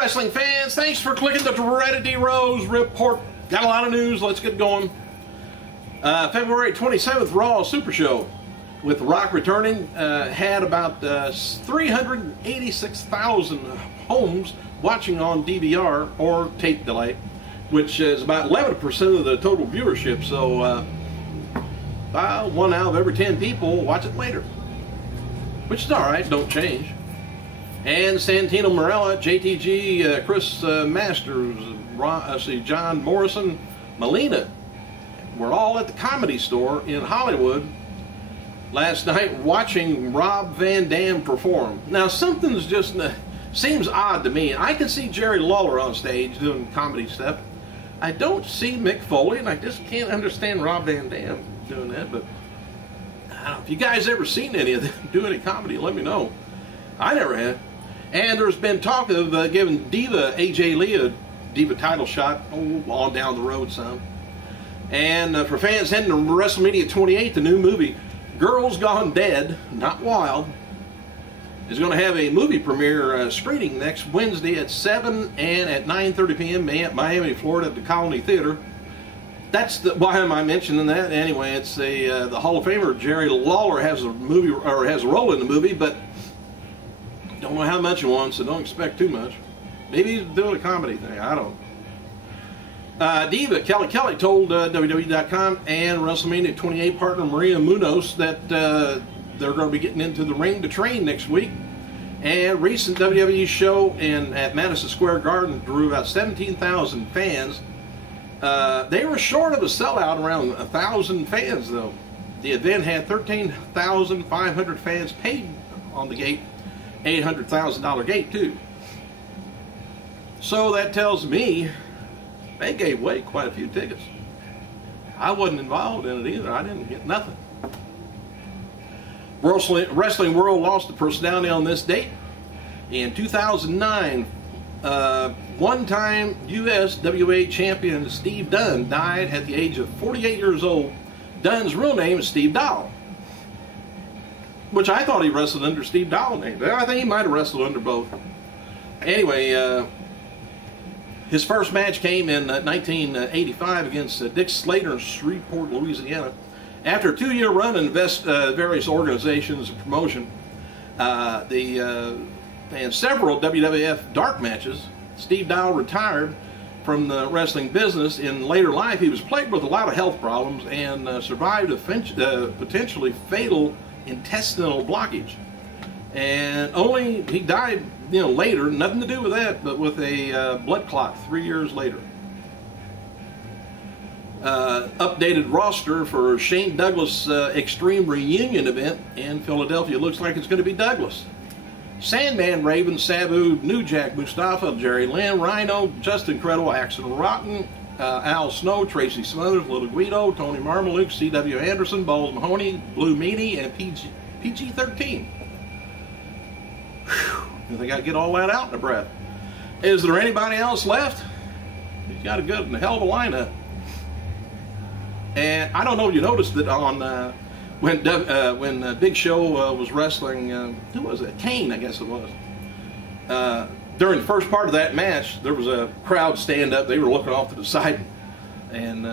wrestling fans, thanks for clicking the Dreaded D-Rose Report. Got a lot of news, let's get going. February 27th Raw Super Show with The Rock returning had about 386,000 homes watching on DVR or tape delay, which is about 11% of the total viewership, so 1 out of every 10 people watch it later, which is alright, don't change. And Santino Marella, JTG, Chris Masters, John Morrison, Melina were all at the Comedy Store in Hollywood last night watching Rob Van Dam perform. Now something's just seems odd to me. I can see Jerry Lawler on stage doing comedy stuff. I don't see Mick Foley, and I just can't understand Rob Van Dam doing that. But I don't know, if you guys ever seen any of them do any comedy, let me know. I never have. And there's been talk of giving Diva AJ Lee a Diva title shot on down the road some. And for fans heading to WrestleMania 28, the new movie Girls Gone Dead, Not Wild, is going to have a movie premiere screening next Wednesday at 7 and at 9:30 p.m. at Miami, Florida at the Colony Theater. That's why am I mentioning that? Anyway, it's the Hall of Famer Jerry Lawler has a movie or has a role in the movie, but don't know how much he wants, so don't expect too much. Maybe he's doing a comedy thing. I don't know. Diva Kelly told WWE.com and WrestleMania 28 partner Maria Munoz that they're going to be getting into the ring to train next week. And recent WWE show at Madison Square Garden drew about 17,000 fans. They were short of a sellout, around 1,000 fans though. The event had 13,500 fans paid on the gate, $800,000 gate too. So that tells me they gave away quite a few tickets. I wasn't involved in it either. I didn't get nothing. Wrestling World lost the personality on this date. In 2009, one-time USWA champion Steve Dunn died at the age of 48 years old. Dunn's real name is Steve Doll, which I thought he wrestled under Steve Doll's name. I think he might have wrestled under both. Anyway, his first match came in 1985 against Dick Slater in Shreveport, Louisiana. After a 2-year run in various organizations and promotion, and several WWF dark matches, Steve Doll retired from the wrestling business. In later life, he was plagued with a lot of health problems and survived a potentially fatal intestinal blockage. And he died, later, nothing to do with that, but with a blood clot 3 years later. Updated roster for Shane Douglas Extreme Reunion event in Philadelphia. Looks like it's going to be Douglas, Sandman, Raven, Sabu, New Jack, Mustafa, Jerry Lynn, Rhino, Justin Credible, Axel Rotten, Al Snow, Tracy Smothers, Little Guido, Tony Marmaluke, C.W. Anderson, Balls Mahoney, Blue Meanie, and PG-13. I think I get all that out in a breath. Is there anybody else left? He's got a good and a hell of a lineup. And I don't know if you noticed that on when Big Show was wrestling, who was it? Kane, I guess it was. During the first part of that match, there was a crowd stand up. They were looking off to the side, and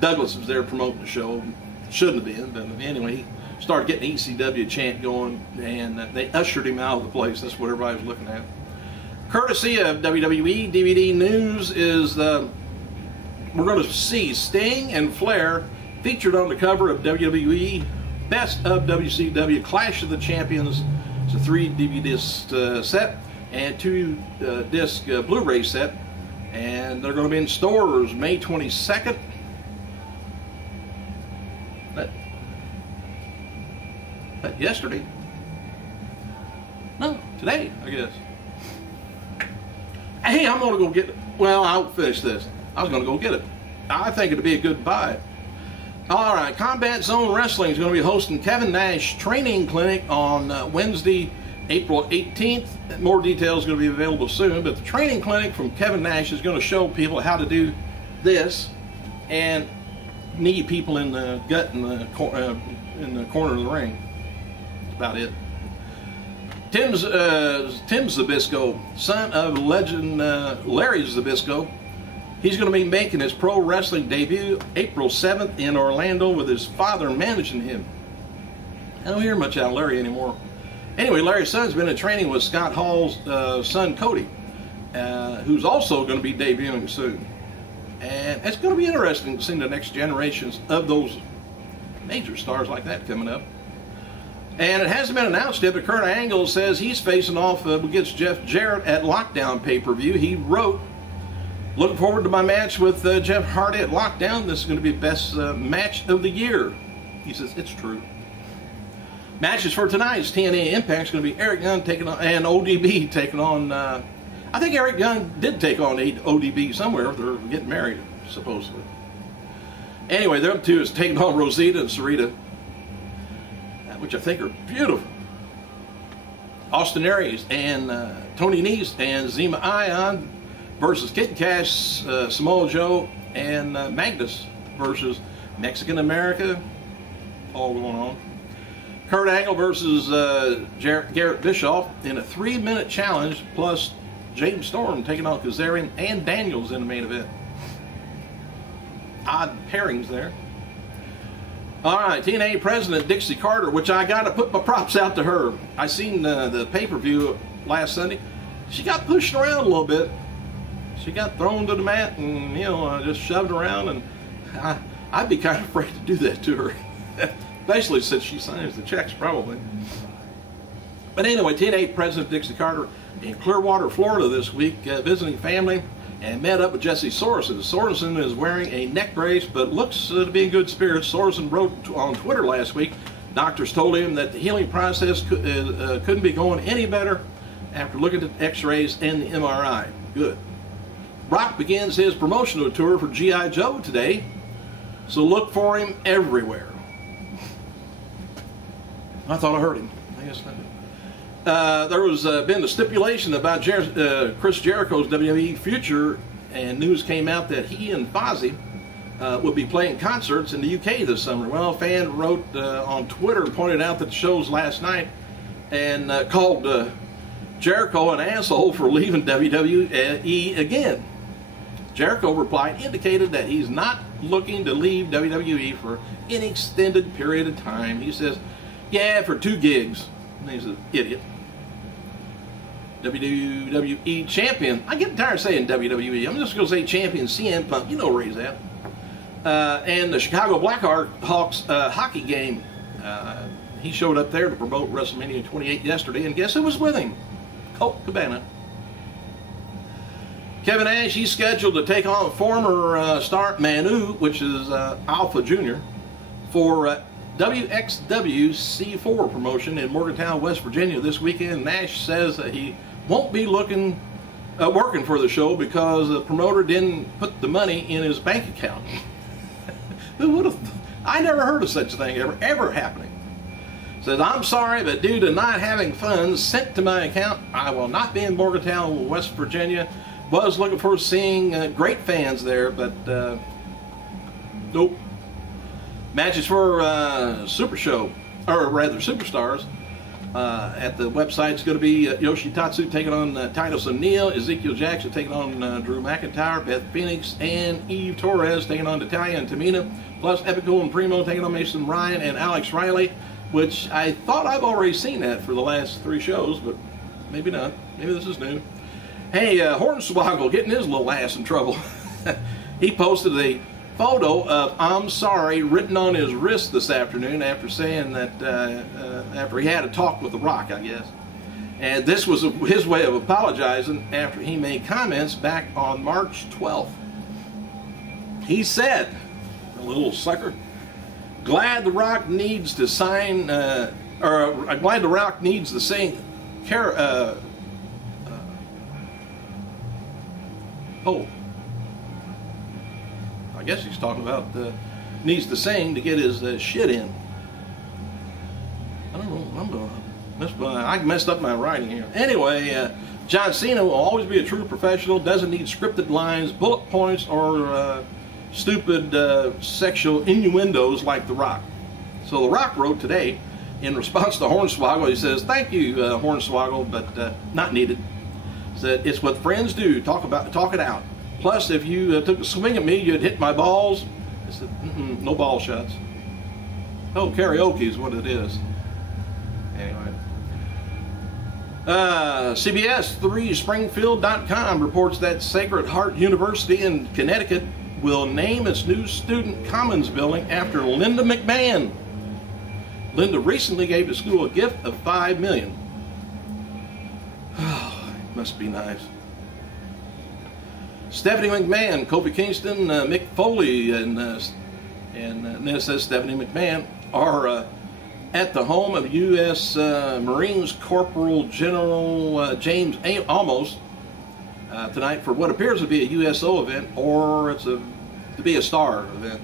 Douglas was there promoting the show. Shouldn't have been, but anyway, he started getting the ECW chant going, and they ushered him out of the place. That's what everybody was looking at. Courtesy of WWE, DVD News is we're going to see Sting and Flair featured on the cover of WWE Best of WCW Clash of the Champions. It's a 3 DVD set and 2 disc Blu-ray set, and they're going to be in stores May 22nd. But yesterday? No, today, I guess. Hey, I'm going to go get it. Well, I'll finish this. I was going to go get it. I think it'd be a good buy. All right, Combat Zone Wrestling is going to be hosting Kevin Nash Training Clinic on Wednesday, April 18th. More details are going to be available soon, but the training clinic from Kevin Nash is going to show people how to do this and knee people in the gut in the corner of the ring. That's about it. Tim Zbyszko, son of legend Larry Zbyszko, he's going to be making his pro wrestling debut April 7th in Orlando with his father managing him. I don't hear much out of Larry anymore. Anyway, Larry's son's been in training with Scott Hall's son, Cody, who's also going to be debuting soon. And it's going to be interesting to see the next generations of those major stars like that coming up. And it hasn't been announced yet, but Kurt Angle says he's facing off against Jeff Jarrett at Lockdown pay-per-view. He wrote, "Looking forward to my match with Jeff Hardy at Lockdown. This is going to be the best match of the year." He says, it's true. Matches for tonight's TNA Impact is going to be Eric Young taking on, and ODB taking on, I think Eric Young did take on ODB somewhere. They're getting married, supposedly. Anyway, the other two is taking on Rosita and Sarita, which I think are beautiful. Austin Aries and Tony Nese and Zema Ion versus Kid Cash, Samoa Joe, and Magnus versus Mexican America. All going on. Kurt Angle versus Garrett Bischoff in a 3-minute challenge, plus James Storm taking on Kazarian and Daniels in the main event. Odd pairings there. All right, TNA President Dixie Carter, which I got to put my props out to her. I seen the pay-per-view last Sunday. She got pushed around a little bit. She got thrown to the mat and, you know, just shoved around, and I'd be kind of afraid to do that to her. Especially since she signs the checks, probably. But anyway, TNA President Dixie Carter in Clearwater, Florida this week, visiting family, and met up with Jesse Sorensen. Sorensen is wearing a neck brace, but looks to be in good spirits. Sorensen wrote on Twitter last week, doctors told him that the healing process couldn't be going any better after looking at the x-rays and the MRI. Good. Brock begins his promotional tour for G.I. Joe today, so look for him everywhere. I thought I heard him. I guess not. There was been a stipulation about Chris Jericho's WWE future, and news came out that he and Fozzy would be playing concerts in the UK this summer. Well, a fan wrote on Twitter, pointed out that the shows last night, and called Jericho an asshole for leaving WWE again. Jericho replied, indicated that he's not looking to leave WWE for an extended period of time. He says, yeah, for 2 gigs. And he's an idiot. WWE champion. I get tired of saying WWE. I'm just going to say champion CM Punk. You know where he's at. And the Chicago Blackhawks hockey game. He showed up there to promote WrestleMania 28 yesterday, and guess who was with him? Colt Cabana. Kevin Nash, he's scheduled to take on former star Manu, which is Alpha Jr., for WXW C4 promotion in Morgantown, West Virginia this weekend. Nash says that he won't be working for the show because the promoter didn't put the money in his bank account. Who would have? I never heard of such a thing ever happening. Says, I'm sorry, but due to not having funds sent to my account, I will not be in Morgantown, West Virginia. Was looking for seeing great fans there, but nope. Matches for Super Show, or rather Superstars, at the website is going to be Yoshitatsu taking on Titus O'Neil, Ezekiel Jackson taking on Drew McIntyre, Beth Phoenix and Eve Torres taking on Natalya and Tamina, plus Epico and Primo taking on Mason Ryan and Alex Riley, which I thought I've already seen that for the last 3 shows, but maybe not. Maybe this is new. Hey, Hornswoggle getting his little ass in trouble. He posted a photo of "I'm sorry" written on his wrist this afternoon after saying that after he had a talk with The Rock, I guess. And this was his way of apologizing after he made comments back on March 12th. He said, a little sucker, glad The Rock needs to sign, glad The Rock needs to sing, I guess he's talking about needs to sing to get his shit in. I don't know. I messed up my writing here. Anyway, John Cena will always be a true professional, doesn't need scripted lines, bullet points, or stupid sexual innuendos like The Rock. So The Rock wrote today, In response to Hornswoggle, he says, "Thank you, Hornswoggle, but not needed." Said, "It's what friends do. Talk it out. Plus, if you took a swing at me, you'd hit my balls." I said, "No ball shots." Oh, karaoke is what it is. Anyway. CBS 3 Springfield.com reports that Sacred Heart University in Connecticut will name its new student commons building after Linda McMahon. Linda recently gave the school a gift of $5 million. Oh, it must be nice. Stephanie McMahon, Kofi Kingston, Mick Foley, and then it says Stephanie McMahon are at the home of U.S. Marines Corporal General James Amos tonight for what appears to be a USO event, or it's to be a star event.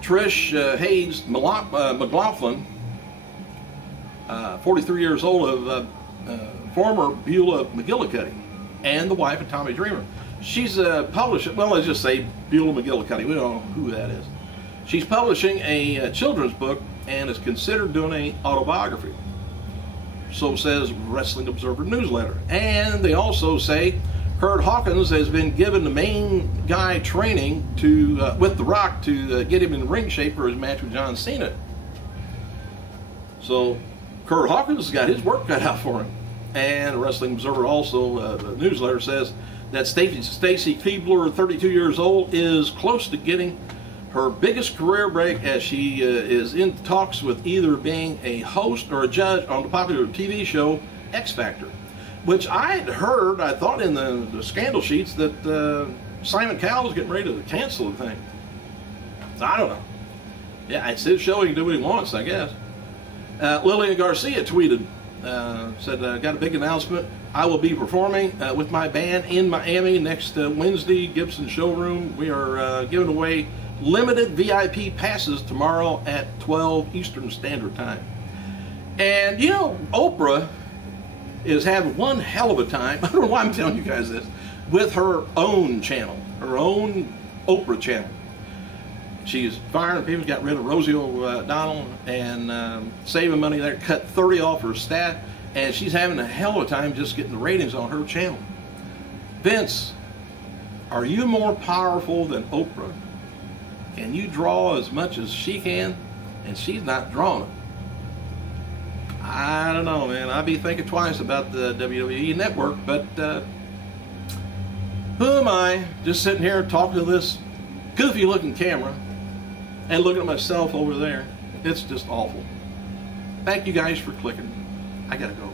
Trish Hayes McLaughlin, 43 years old, of former Beulah McGillicuddy, and the wife of Tommy Dreamer. She's publishing, well, let's just say Beulah McGillicuddy. We don't know who that is. She's publishing a children's book and is considered doing an autobiography. So says Wrestling Observer newsletter. And they also say Kurt Hawkins has been given the main guy training to with The Rock to get him in ring shape for his match with John Cena. So Kurt Hawkins has got his work cut out for him. And Wrestling Observer also, the newsletter says that Stacy Keibler, 32 years old, is close to getting her biggest career break as she is in talks with either being a host or a judge on the popular TV show X Factor. Which I had heard, I thought in the scandal sheets that Simon Cowell is getting ready to cancel the thing. So I don't know. Yeah, it's his show, he can do what he wants, I guess. Lillian Garcia tweeted, said, got a big announcement. I will be performing with my band in Miami next Wednesday, Gibson Showroom. We are giving away limited VIP passes tomorrow at 12 Eastern Standard Time. And you know, Oprah is having one hell of a time, I don't know why I'm telling you guys this, with her own channel, her own Oprah channel. She's firing people, got rid of Rosie O'Donnell, and saving money there, cut 30 off her staff, and she's having a hell of a time just getting the ratings on her channel. Vince, are you more powerful than Oprah? Can you draw as much as she can? And she's not drawing it. I don't know, man. I'd be thinking twice about the WWE network, but who am I just sitting here talking to this goofy looking camera and looking at myself over there? It's just awful. Thank you guys for clicking. I gotta go.